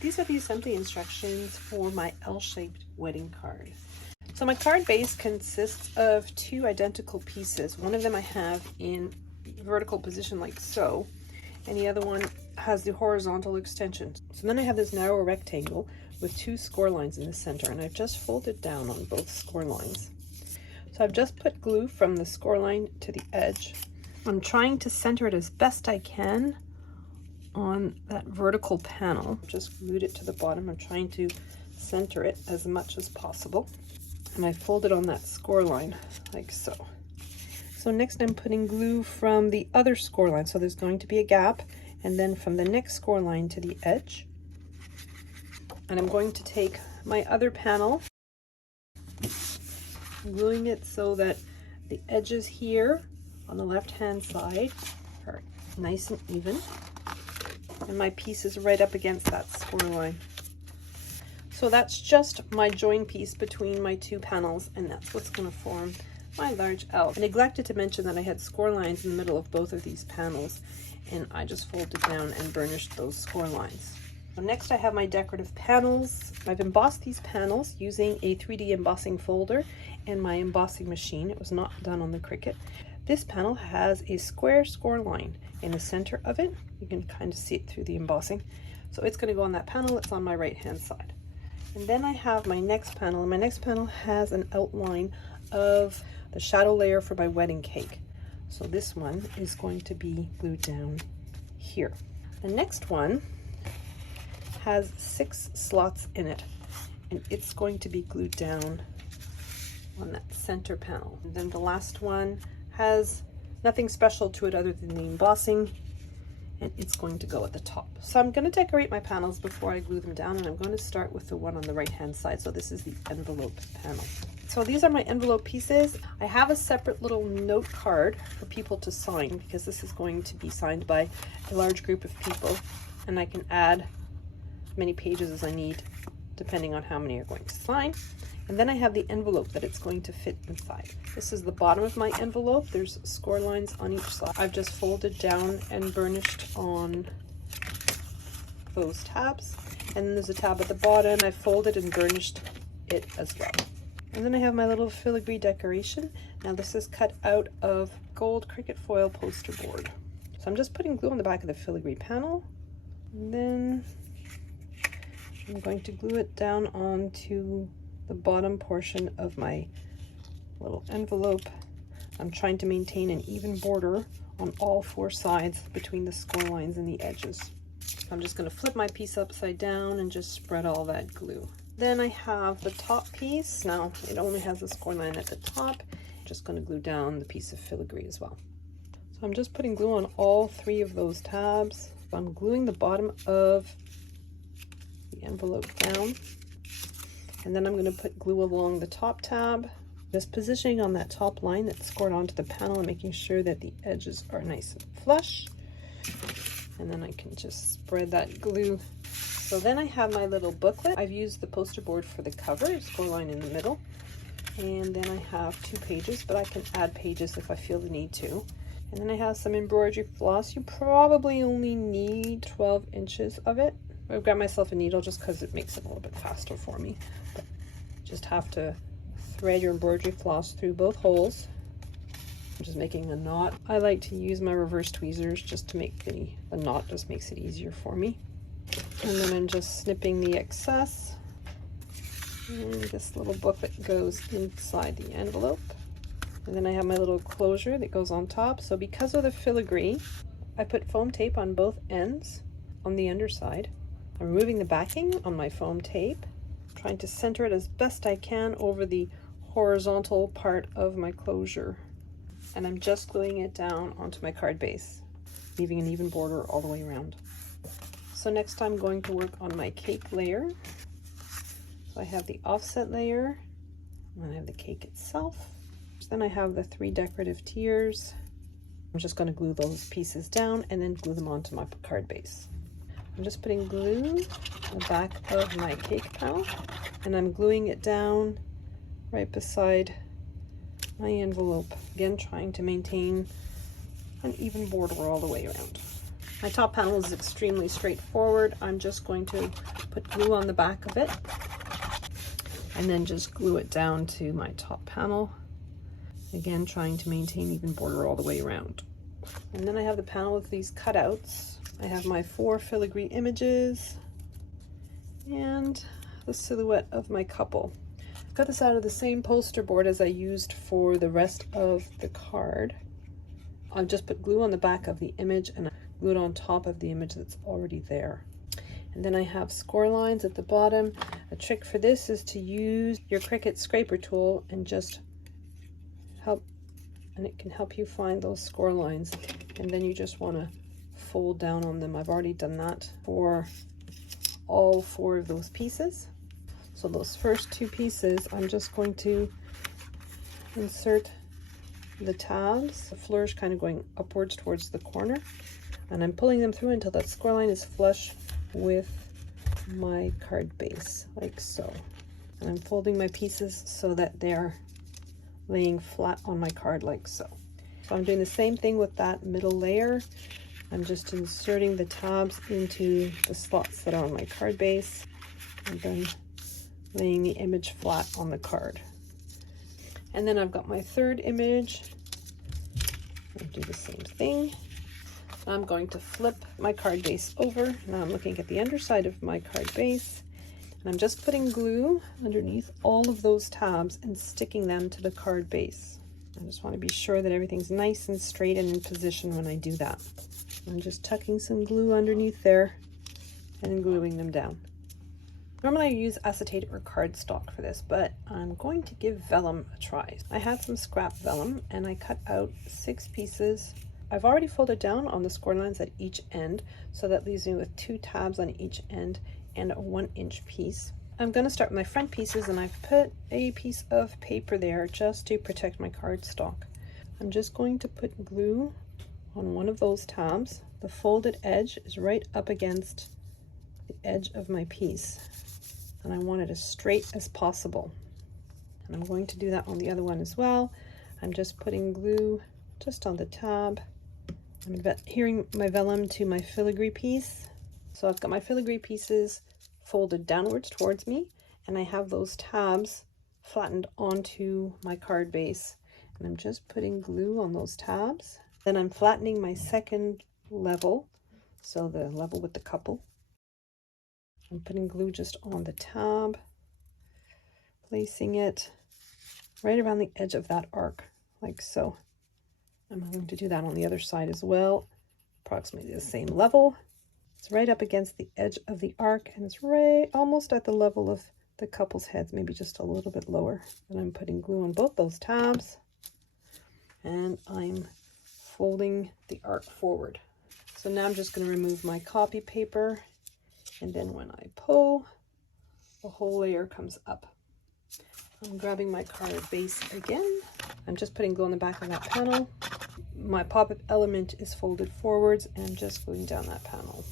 These are the assembly instructions for my L-shaped wedding card. So my card base consists of two identical pieces. One of them I have in vertical position like so, and the other one has the horizontal extension. So then I have this narrow rectangle with two score lines in the center, and I've just folded down on both score lines. So I've just put glue from the score line to the edge. I'm trying to center it as best I can on that vertical panel. Just glued it to the bottom. I'm trying to center it as much as possible. And I fold it on that score line like so. So next I'm putting glue from the other score line. So there's going to be a gap, and then from the next score line to the edge. And I'm going to take my other panel, gluing it so that the edges here on the left hand side are nice and even, and my piece is right up against that score line. So that's just my join piece between my two panels, and that's what's going to form my large L. I neglected to mention that I had score lines in the middle of both of these panels, and I just folded down and burnished those score lines. So next I have my decorative panels. I've embossed these panels using a 3D embossing folder and my embossing machine. It was not done on the Cricut. This panel has a square score line in the center of it. You can kind of see it through the embossing. So it's going to go on that panel. It's on my right hand side. And then I have my next panel, and my next panel has an outline of the shadow layer for my wedding cake. So this one is going to be glued down here. The next one has 6 slots in it, and it's going to be glued down on that center panel. And then the last one has nothing special to it other than the embossing, and it's going to go at the top. So I'm going to decorate my panels before I glue them down, and I'm going to start with the one on the right hand side. So this is the envelope panel. So these are my envelope pieces. I have a separate little note card for people to sign, because this is going to be signed by a large group of people, and I can add as many pages as I need depending on how many are going to sign. And then I have the envelope that it's going to fit inside. This is the bottom of my envelope. There's score lines on each side. I've just folded down and burnished on those tabs. And then there's a tab at the bottom. I folded and burnished it as well. And then I have my little filigree decoration. Now this is cut out of gold Cricut foil poster board. So I'm just putting glue on the back of the filigree panel. And then I'm going to glue it down onto the bottom portion of my little envelope. I'm trying to maintain an even border on all 4 sides between the score lines and the edges. I'm just going to flip my piece upside down and just spread all that glue. Then I have the top piece. Now it only has a score line at the top. I'm just going to glue down the piece of filigree as well. So I'm just putting glue on all 3 of those tabs. So I'm gluing the bottom of the envelope down. And then I'm going to put glue along the top tab, just positioning on that top line that's scored onto the panel and making sure that the edges are nice and flush. And then I can just spread that glue. So then I have my little booklet. I've used the poster board for the cover, score line in the middle. And then I have 2 pages, but I can add pages if I feel the need to. And then I have some embroidery floss. You probably only need 12 inches of it. I've got myself a needle just because it makes it a little bit faster for me. But just have to thread your embroidery floss through both holes. I'm just making a knot. I like to use my reverse tweezers just to make the knot, just makes it easier for me. And then I'm just snipping the excess. And this little booklet goes inside the envelope. And then I have my little closure that goes on top. So because of the filigree, I put foam tape on both ends on the underside. I'm removing the backing on my foam tape, trying to center it as best I can over the horizontal part of my closure. And I'm just gluing it down onto my card base, leaving an even border all the way around. So next I'm going to work on my cake layer. So I have the offset layer, and I have the cake itself. Then I have the 3 decorative tiers. I'm just going to glue those pieces down and then glue them onto my card base. I'm just putting glue on the back of my cake panel, and I'm gluing it down right beside my envelope. Again, trying to maintain an even border all the way around. My top panel is extremely straightforward. I'm just going to put glue on the back of it and then just glue it down to my top panel. Again, trying to maintain even border all the way around. And then I have the panel with these cutouts. I have my 4 filigree images and the silhouette of my couple. I've got this out of the same poster board as I used for the rest of the card. I'll just put glue on the back of the image and glue it on top of the image that's already there. And then I have score lines at the bottom. A trick for this is to use your Cricut scraper tool and just help, and it can help you find those score lines. And then you just want to fold down on them. I've already done that for all 4 of those pieces. So those first 2 pieces, I'm just going to insert the tabs, the flourish kind of going upwards towards the corner, and I'm pulling them through until that score line is flush with my card base, like so. And I'm folding my pieces so that they're laying flat on my card, like so. So I'm doing the same thing with that middle layer. I'm just inserting the tabs into the slots that are on my card base and then laying the image flat on the card. And then I've got my third image. I'll do the same thing. I'm going to flip my card base over. Now I'm looking at the underside of my card base, and I'm just putting glue underneath all of those tabs and sticking them to the card base. I just want to be sure that everything's nice and straight and in position when I do that. I'm just tucking some glue underneath there and then gluing them down. Normally I use acetate or cardstock for this, but I'm going to give vellum a try. I had some scrap vellum and I cut out 6 pieces. I've already folded down on the score lines at each end, so that leaves me with 2 tabs on each end and a 1-inch piece. I'm going to start with my front pieces, and I've put a piece of paper there just to protect my cardstock. I'm just going to put glue on one of those tabs. The folded edge is right up against the edge of my piece, and I want it as straight as possible. And I'm going to do that on the other one as well. I'm just putting glue just on the tab. I'm adhering my vellum to my filigree piece. So I've got my filigree pieces folded downwards towards me, and I have those tabs flattened onto my card base. And I'm just putting glue on those tabs. Then I'm flattening my second level, so the level with the couple. I'm putting glue just on the tab, placing it right around the edge of that arc, like so. I'm going to do that on the other side as well, approximately the same level. It's right up against the edge of the arc, and it's right almost at the level of the couple's heads, maybe just a little bit lower. And I'm putting glue on both those tabs, and I'm folding the arc forward. So now I'm just going to remove my copy paper, and then when I pull, the whole layer comes up. I'm grabbing my card base again. I'm just putting glue on the back of that panel. My pop-up element is folded forwards and just gluing down that panel.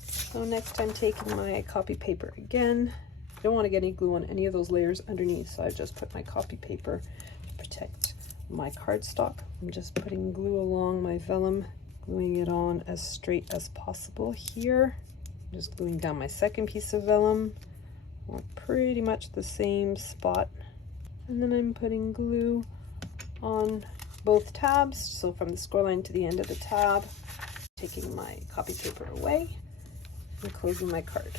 So next I'm taking my copy paper again. I don't want to get any glue on any of those layers underneath, so I just put my copy paper to protect my cardstock. I'm just putting glue along my vellum, gluing it on as straight as possible here. I'm just gluing down my second piece of vellum. Pretty much the same spot, and then I'm putting glue on both tabs, so from the score line to the end of the tab, taking my copy paper away and closing my card.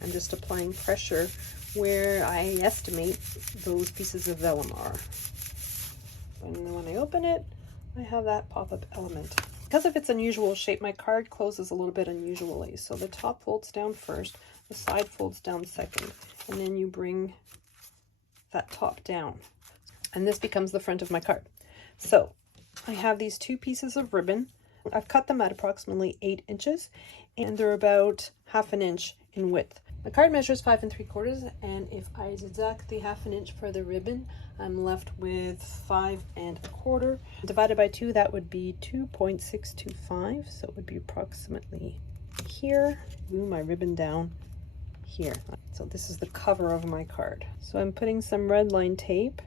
I'm just applying pressure where I estimate those pieces of vellum are, and then when I open it, I have that pop-up element. Because of its unusual shape, my card closes a little bit unusually, so the top folds down first, the side folds down second, and then you bring that top down. And this becomes the front of my card. So I have these 2 pieces of ribbon. I've cut them at approximately 8 inches, and they're about 1/2 inch in width. My card measures 5 3/4, and if I deduct the 1/2 inch for the ribbon, I'm left with 5 1/4. Divided by 2, that would be 2.625, so it would be approximately here. Glue my ribbon down here. So this is the cover of my card. So I'm putting some red line tape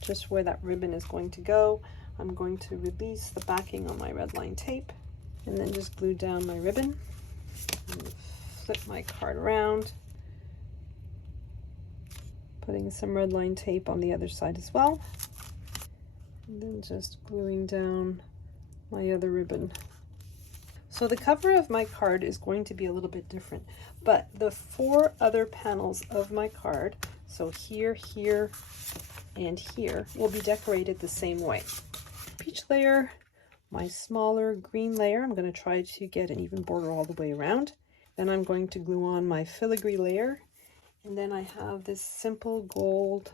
just where that ribbon is going to go. I'm going to release the backing on my red line tape, and then just glue down my ribbon and flip my card around, putting some red line tape on the other side as well, and then just gluing down my other ribbon. So the cover of my card is going to be a little bit different, but the 4 other panels of my card, so here, here, and here, will be decorated the same way. Each layer, my smaller green layer, I'm going to try to get an even border all the way around. Then I'm going to glue on my filigree layer, and then I have this simple gold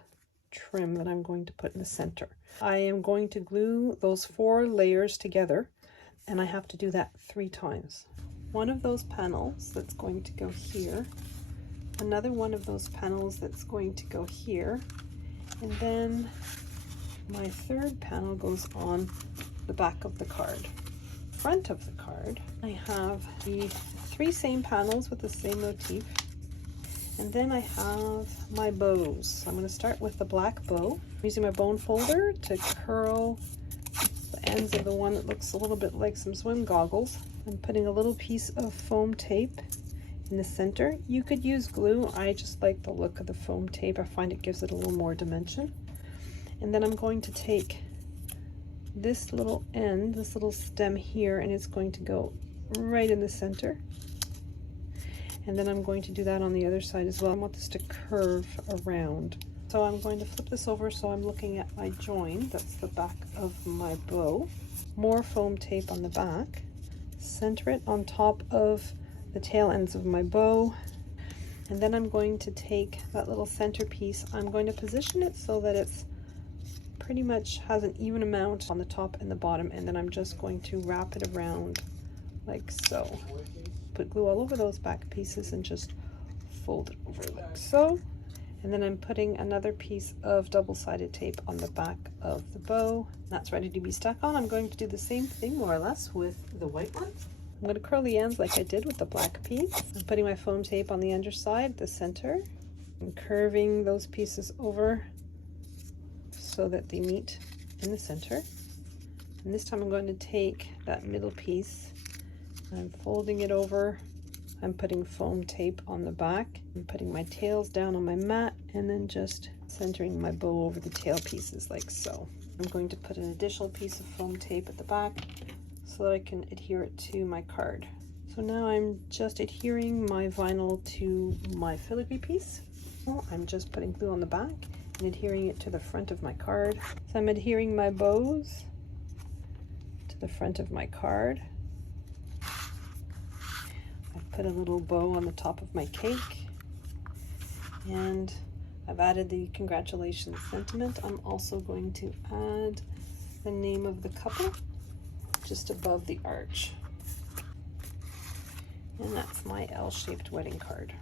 trim that I'm going to put in the center. I am going to glue those 4 layers together, and I have to do that 3 times. One of those panels that's going to go here, another one of those panels that's going to go here, and then my 3rd panel goes on the back of the card. Front of the card, I have the 3 same panels with the same motif, and then I have my bows. I'm going to start with the black bow. I'm using my bone folder to curl the ends of the one that looks a little bit like some swim goggles. I'm putting a little piece of foam tape in the center. You could use glue. I just like the look of the foam tape. I find it gives it a little more dimension. And then I'm going to take this little end, this little stem here, and it's going to go right in the center. And then I'm going to do that on the other side as well. I want this to curve around. So I'm going to flip this over so I'm looking at my join. That's the back of my bow. More foam tape on the back. Center it on top of the tail ends of my bow. And then I'm going to take that little center piece. I'm going to position it so that it's pretty much has an even amount on the top and the bottom, and then I'm just going to wrap it around like so. Put glue all over those back pieces and just fold it over like so. And then I'm putting another piece of double-sided tape on the back of the bow. That's ready to be stuck on. I'm going to do the same thing more or less with the white one. I'm going to curl the ends like I did with the black piece. I'm putting my foam tape on the underside, the center, and curving those pieces over so that they meet in the center. And this time I'm going to take that middle piece, I'm folding it over, I'm putting foam tape on the back, I'm putting my tails down on my mat, and then just centering my bow over the tail pieces like so. I'm going to put an additional piece of foam tape at the back so that I can adhere it to my card. So now I'm just adhering my vinyl to my filigree piece. I'm just putting glue on the back and adhering it to the front of my card. So I'm adhering my bows to the front of my card. I've put a little bow on the top of my cake, and I've added the congratulations sentiment. I'm also going to add the name of the couple just above the arch. And that's my L-shaped wedding card.